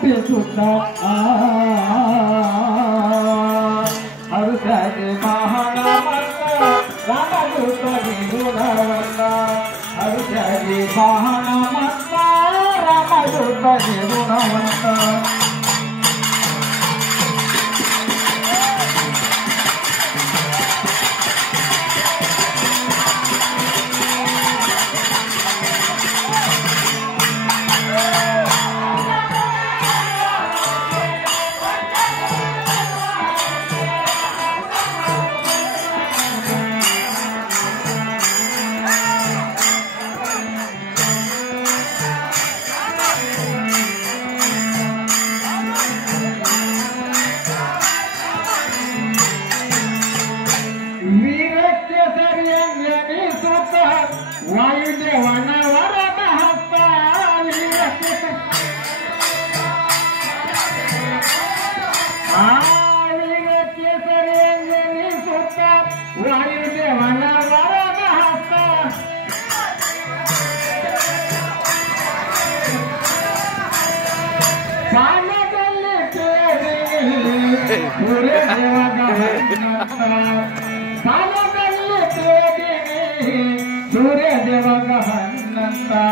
सुद्धा हर्षाचे महानामस्त रामदूत गुणवंत हर्षाचे महानामस्त रामदूत गुणवंत सूर्य देवा हन्नंता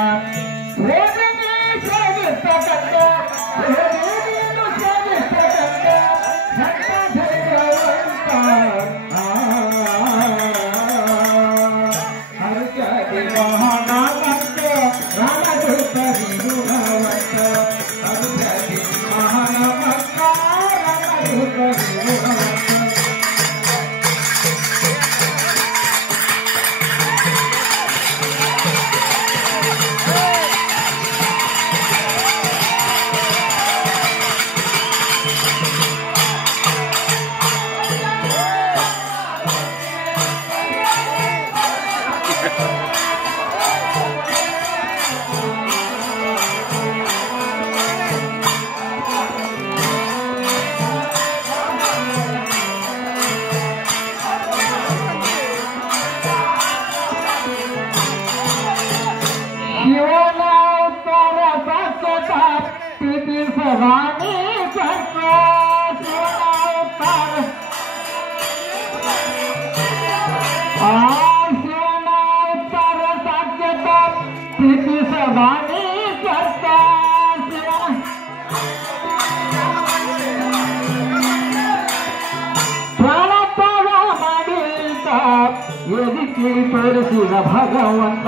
भगवंत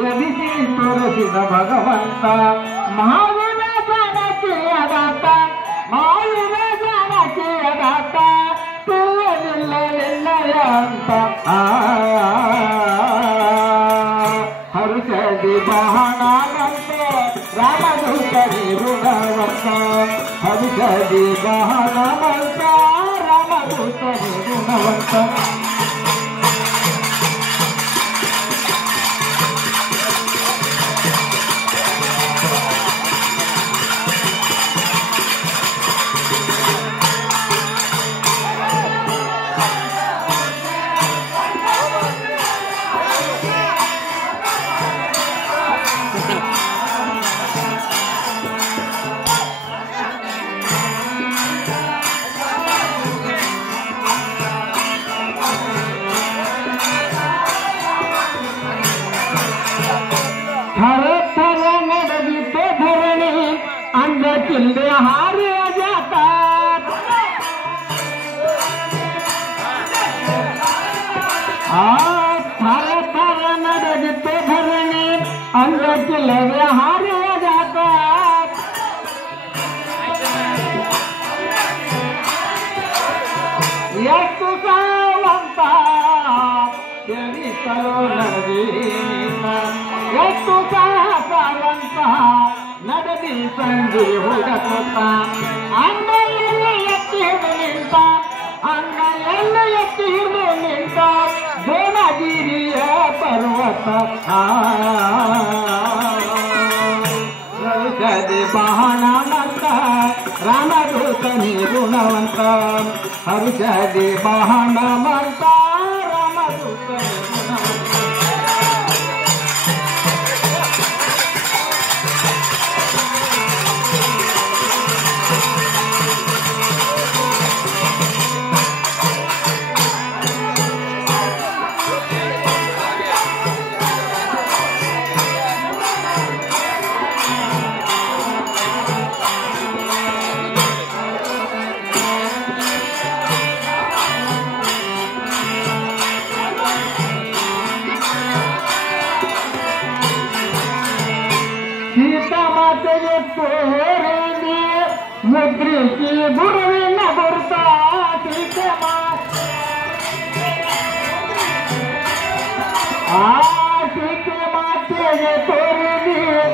यदि तोरसिद भगवंत महावीर जानाची अदाता महावीर जानाची अदाता तुल्यंत हर्षदि बहनानंत रामदूत गुणवंत हर्षदि बहनानंत रामदूत गुणवंत किल्ले हारे जातात थार थार नडते धरणे अंग किल्ले हारे जातात तुझा वंता तरी करो नदीना तुझा सावंता नदी संजय हुडत होता अंगल एत्ति हिडिದು ನಿಂತ अंगल एत्ति हिडिದು ನಿಂತ ದೇವಗಿರಿಯ ಪರ್ವತ ಹರ್ಷದಿ ಬಹನಾನಂತ ರಾಮದೂತ ಗುಣವಂತ ಹರ್ಷದಿ ಬಹನಾನಂತ ರಾಮದೂತ ಗುಣವಂತ मुद्रेची बुडवी न बुरता टीके माते तोरली